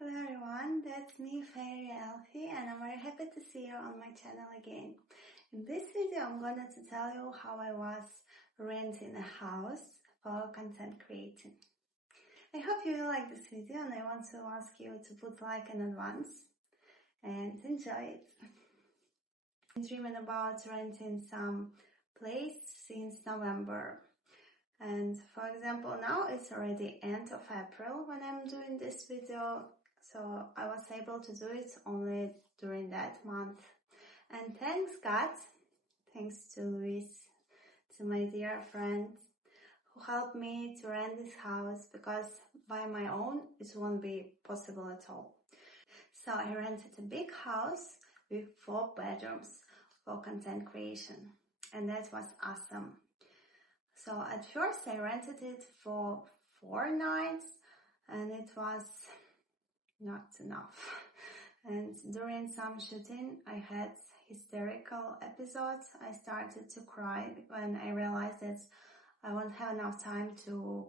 Hello everyone, that's me, Fairy Elfie, and I'm very happy to see you on my channel again. In this video, I'm going to tell you how I was renting a house for content creating. I hope you will like this video, and I want to ask you to put like in advance and enjoy it. I'm dreaming about renting some place since November. And for example, now it's already end of April when I'm doing this video, so I was able to do it only during that month. And thanks God, thanks to Luis, to my dear friend, who helped me to rent this house, because by my own it won't be possible at all. So I rented a big house with 4 bedrooms for content creation, and that was awesome. So at first I rented it for 4 nights and it was not enough. And during some shooting I had hysterical episodes. I started to cry when I realized that I won't have enough time to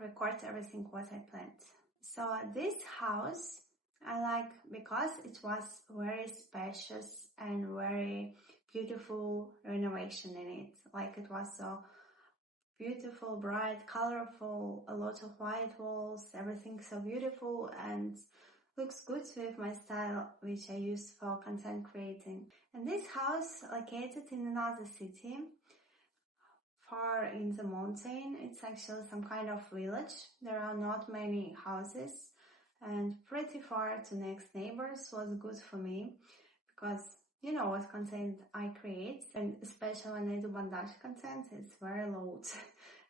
record everything what I planned. So this house I like because it was very spacious and very beautiful renovation in it. Like it was so beautiful, bright, colorful, a lot of white walls, everything so beautiful and looks good with my style, which I use for content creating. And this house located in another city, far in the mountain. It's actually some kind of village. There are not many houses and pretty far to next neighbors was good for me, because you know what content I create, and especially when I do bandage content, it's very loud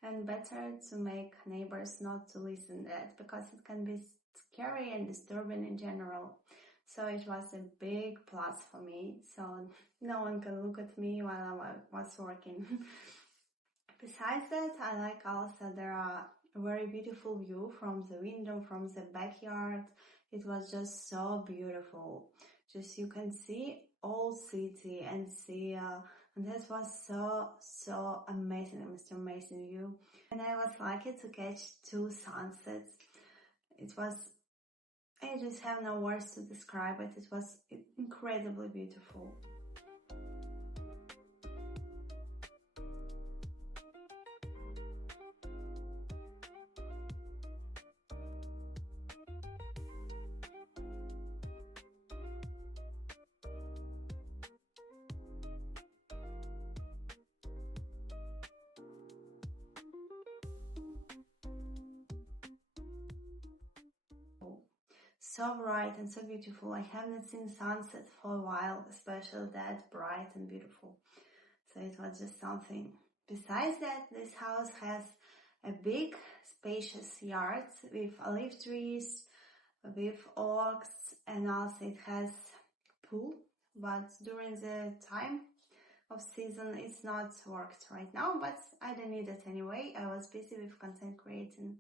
and better to make neighbors not to listen that, because it can be scary and disturbing in general. So it was a big plus for me, so no one can look at me while I was working. Besides that, I like also there are a very beautiful view from the window, from the backyard. It was just so beautiful. Just you can see all city and see, and that was so amazing, amazing view. And I was lucky to catch 2 sunsets. It was, I just have no words to describe it. It was incredibly beautiful. So bright and so beautiful. I haven't seen sunset for a while, especially that bright and beautiful. So it was just something. Besides that, this house has a big spacious yard with olive trees, with oaks, and also it has pool, but during the time of season it's not worked right now, but I don't need it anyway. I was busy with content creating.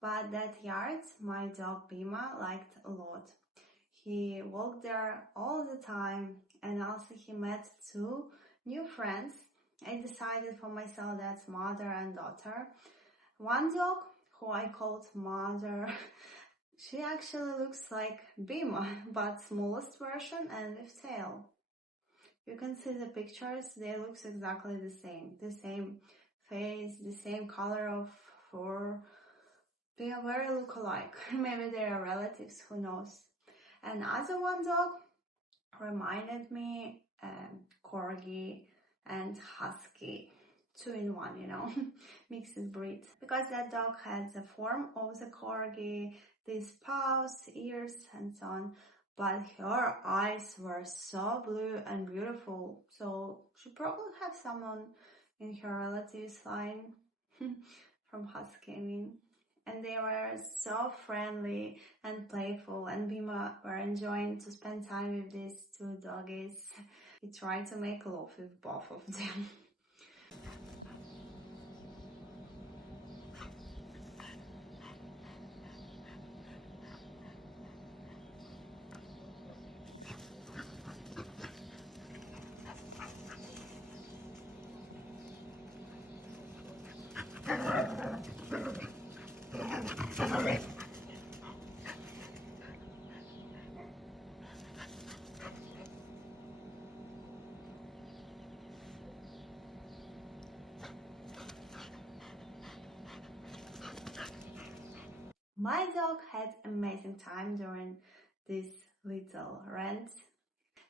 But that yard, my dog Bima liked a lot. He walked there all the time, and also he met 2 new friends. I decided for myself that's mother and daughter. One dog, who I called Mother, she actually looks like Bima, but smallest version and with tail. You can see the pictures, they look exactly the same face, the same color of fur. They are very look-alike. Maybe they are relatives, who knows. Another one dog reminded me Corgi and Husky, 2 in 1, you know, mixed breed. Because that dog had the form of the Corgi, these paws, ears and so on. But her eyes were so blue and beautiful. So she probably had someone in her relatives line from Husky, I mean. And they were so friendly and playful, and Bima were enjoying to spend time with these 2 doggies. We tried to make love with both of them. My dog had amazing time during this little rent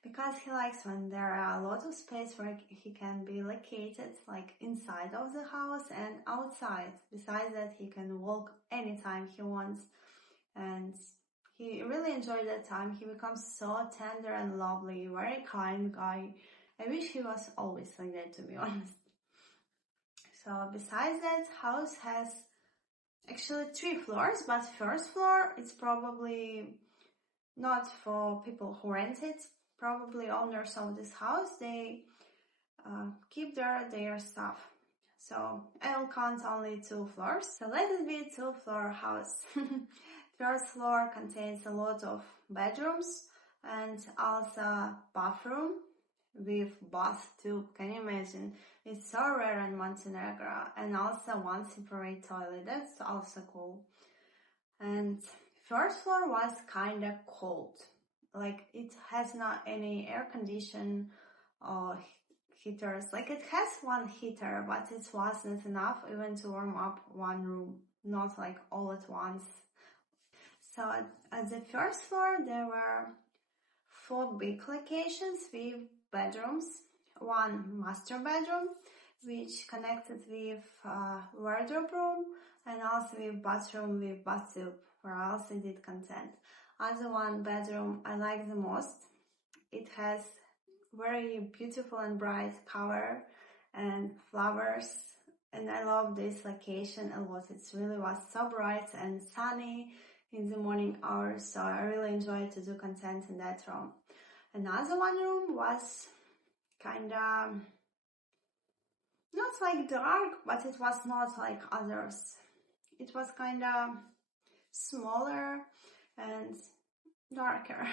because he likes when there are a lot of space where he can be located, like inside of the house and outside. Besides that, he can walk anytime he wants, and he really enjoyed that time. He becomes so tender and lovely, very kind guy. I wish he was always like that, to be honest. So besides that, house has actually 3 floors, but first floor it's probably not for people who rent it. Probably owners of this house, they keep their stuff. So I'll count only 2 floors. So let it be 2-floor house. First floor contains a lot of bedrooms and also bathroom with bathtub. Can you imagine? It's so rare in Montenegro. And also one separate toilet. That's also cool. And first floor was kind of cold. Like it has not any air condition or heaters. Like it has one heater, but it wasn't enough even to warm up one room. Not like all at once. So at the first floor there were 4 big locations with bedrooms. One master bedroom, which connected with wardrobe room, and also with bathroom with bathtub, where I also did content. Other one bedroom I like the most. It has very beautiful and bright color and flowers, and I love this location a lot. It really was so bright and sunny in the morning hours, so I really enjoyed to do content in that room. Another one room was kinda not like dark, but it was not like others. It was kinda smaller and darker.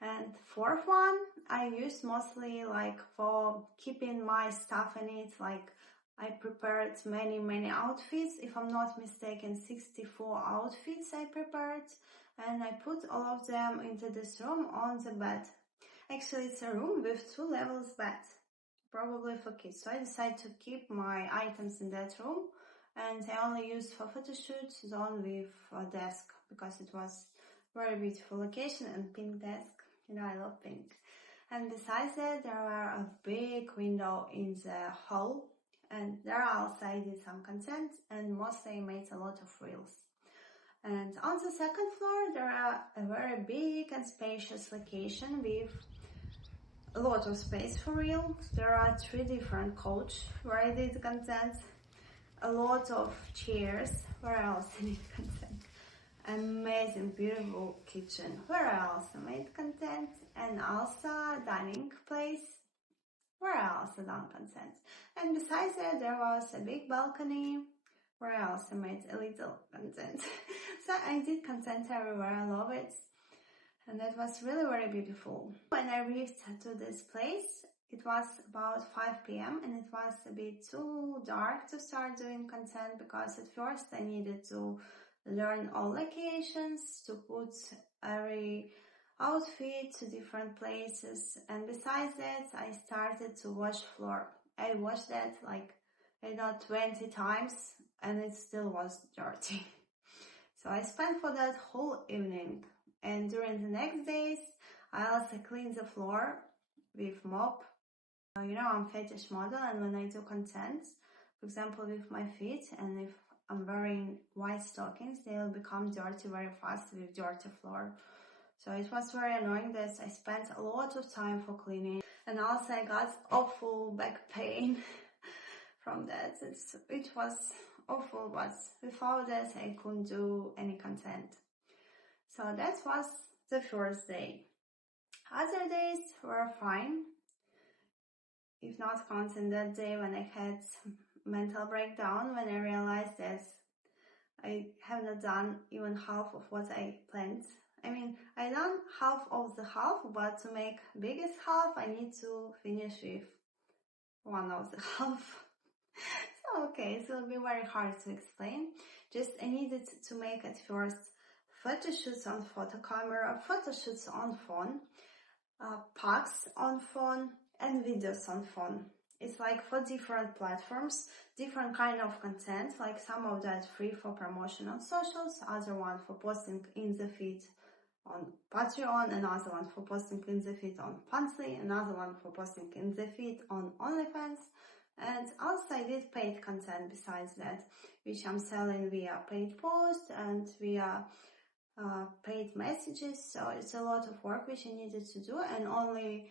And fourth one I used mostly like for keeping my stuff in it. Like I prepared many outfits. If I'm not mistaken, 64 outfits I prepared, and I put all of them into this room on the bed. Actually, it's a room with 2 levels bed, probably for kids. So I decided to keep my items in that room, and I only used for photo shoot zone with a desk because it was very beautiful location and pink desk. You know, I love pink. And besides that, there were a big window in the hall, and there also I did some content, and mostly I made a lot of reels. And on the second floor, there are a very big and spacious location with a lot of space for real. There are 3 different couches where I did content, a lot of chairs where I also did content, amazing beautiful kitchen where I also made content, and also dining place where I also done content. And besides that, there was a big balcony where I also made a little content. So I did content everywhere. I love it. And that was really very beautiful. When I reached to this place, it was about 5 p.m. and it was a bit too dark to start doing content, because at first I needed to learn all locations, to put every outfit to different places, and besides that I started to wash floor. I washed that like 20 times and it still was dirty. So I spent for that whole evening. And during the next days, I also cleaned the floor with mop. You know, I'm fetish model, and when I do content, for example, with my feet, and if I'm wearing white stockings, they will become dirty very fast with dirty floor. So it was very annoying that I spent a lot of time for cleaning. And also I got awful back pain from that. It was awful, but without that I couldn't do any content. So that was the first day. Other days were fine, if not counting that day when I had mental breakdown, when I realized that I have not done even half of what I planned. I mean, I done half of the half, but to make biggest half, I need to finish with one of the half. So, okay, so it'll be very hard to explain. Just I needed to make at first photo shoots on photo camera, photo shoots on phone, packs on phone, and videos on phone. It's like for different platforms, different kind of content, like some of that free for promotion on socials, other one for posting in the feed on Patreon, another one for posting in the feed on Pantly, another one for posting in the feed on OnlyFans. And also I did paid content besides that, which I'm selling via paid posts and via paid messages. So it's a lot of work which I needed to do, and only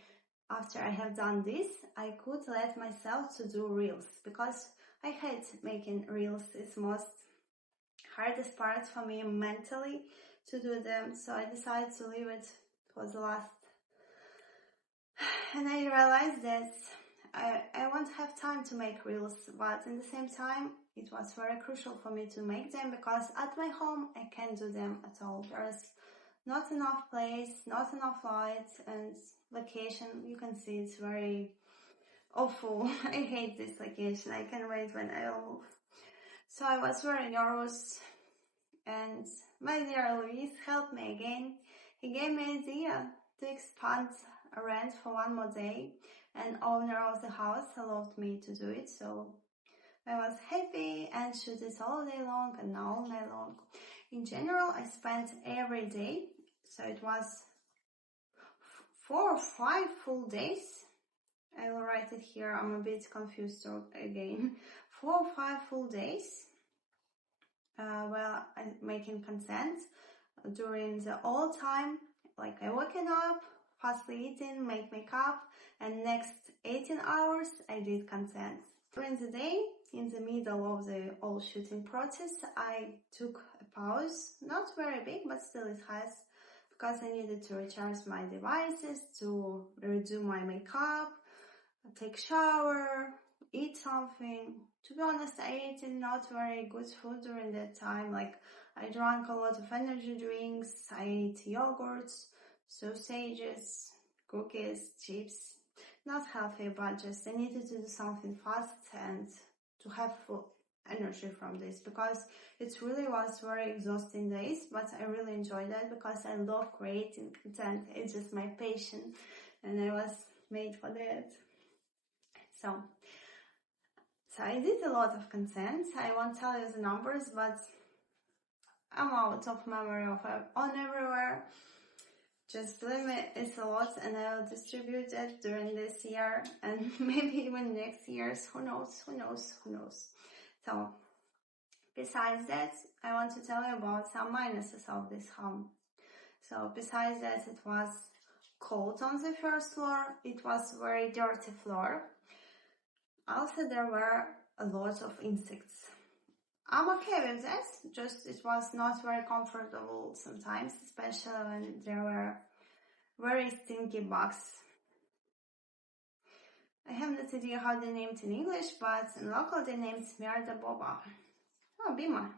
after I have done this, I could let myself to do reels, because I hate making reels. It's most hardest part for me mentally to do them. So I decided to leave it for the last. And I realized that I won't have time to make reels, but in the same time, it was very crucial for me to make them, because at my home, I can't do them at all. There's not enough place, not enough light, and location. You can see it's very awful. I hate this location. I can't wait when I'll move. So I was very nervous, and my dear Luis helped me again. He gave me an idea to expand rent for one more day, and owner of the house allowed me to do it. So I was happy and shoot it all day long and all night long. In general, I spent every day, so it was 4 or 5 full days. I will write it here, I'm a bit confused again. 4 or 5 full days while I'm making content during the all time. Like I waking up, fastly eating, make makeup, and next 18 hours I did content. During the day, in the middle of the all shooting process, I took a pause, not very big, but still it has, because I needed to recharge my devices, to redo my makeup, take shower, eat something. To be honest, I ate not very good food during that time. Like I drank a lot of energy drinks, I ate yogurts, sausages, cookies, chips. Not healthy, but just I needed to do something fast and to have full energy from this, because it really was very exhausting days, but I really enjoyed that because I love creating content. It's just my passion and I was made for that. So I did a lot of content. I won't tell you the numbers, but I'm out of memory of on everywhere. Just believe me, it's a lot, and I'll distribute it during this year and maybe even next year's. Who knows? So, besides that, I want to tell you about some minuses of this home. So, besides that, it was cold on the first floor. It was very dirty floor. Also, there were a lot of insects. I'm okay with that, just it was not very comfortable sometimes, especially when there were very stinky bugs. I have no idea how they named in English, but in local they named Merda Boba. Oh, Bima.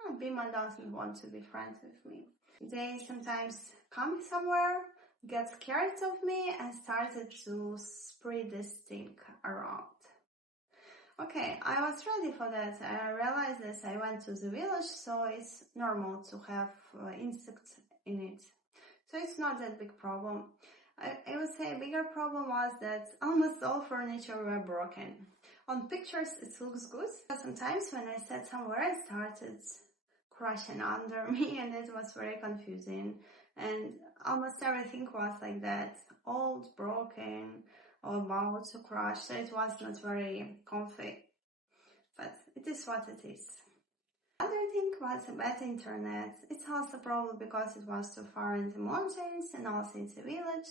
Oh, Bima doesn't want to be friends with me. They sometimes come somewhere, get scared of me, and started to spread this stink around. Okay, I was ready for that. I realized that I went to the village, so it's normal to have insects in it. So it's not that big problem. I would say a bigger problem was that almost all furniture were broken. On pictures it looks good, but sometimes when I sat somewhere it started crashing under me, and it was very confusing. And almost everything was like that, old, broken, or about to crash, so it was not very comfy. But it is what it is. Other thing was a bad internet. It's also probably because it was too far in the mountains and also in the village.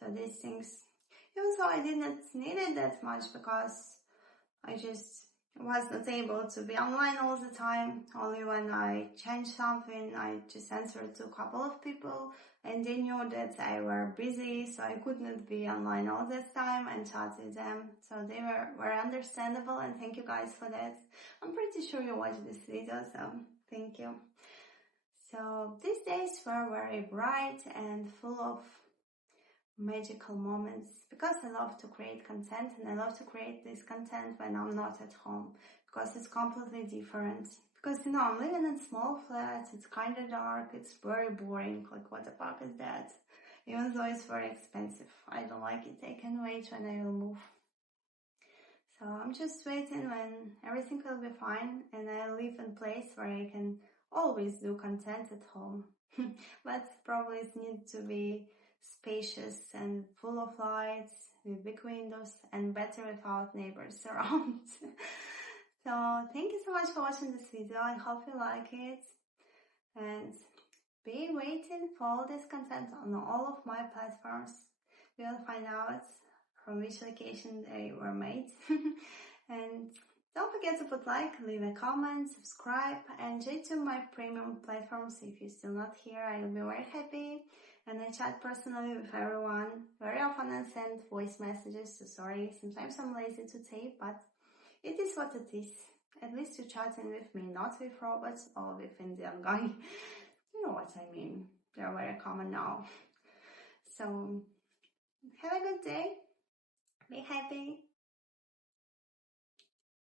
So these things, even though I didn't need it that much, because I just was not able to be online all the time. Only when I changed something, I just answered to a couple of people, and they knew that I were busy, so I could not be online all this time and chat with them. So they were understandable, and thank you guys for that. I'm pretty sure you watched this video, so thank you. So these days were very bright and full of magical moments, because I love to create content, and I love to create this content when I'm not at home, because it's completely different. Because, you know, I'm living in small flats, it's kind of dark, it's very boring, like what the fuck is that? even though it's very expensive. I don't like it. I can wait when I will move. So I'm just waiting when everything will be fine and I live in a place where I can always do content at home. But probably it needs to be spacious and full of lights with big windows and better without neighbors around. So thank you so much for watching this video. I hope you like it and be waiting for all this content on all of my platforms. We'll find out from which location they were made. And don't forget to put like, leave a comment, subscribe, and join to my premium platforms if you're still not here. I'll be very happy. And I chat personally with everyone very often and send voice messages. So sorry, sometimes I'm lazy to tape, but it is what it is. At least you're chatting with me, not with robots or with Indian guy. You know what I mean. They're very common now. So have a good day. Be happy.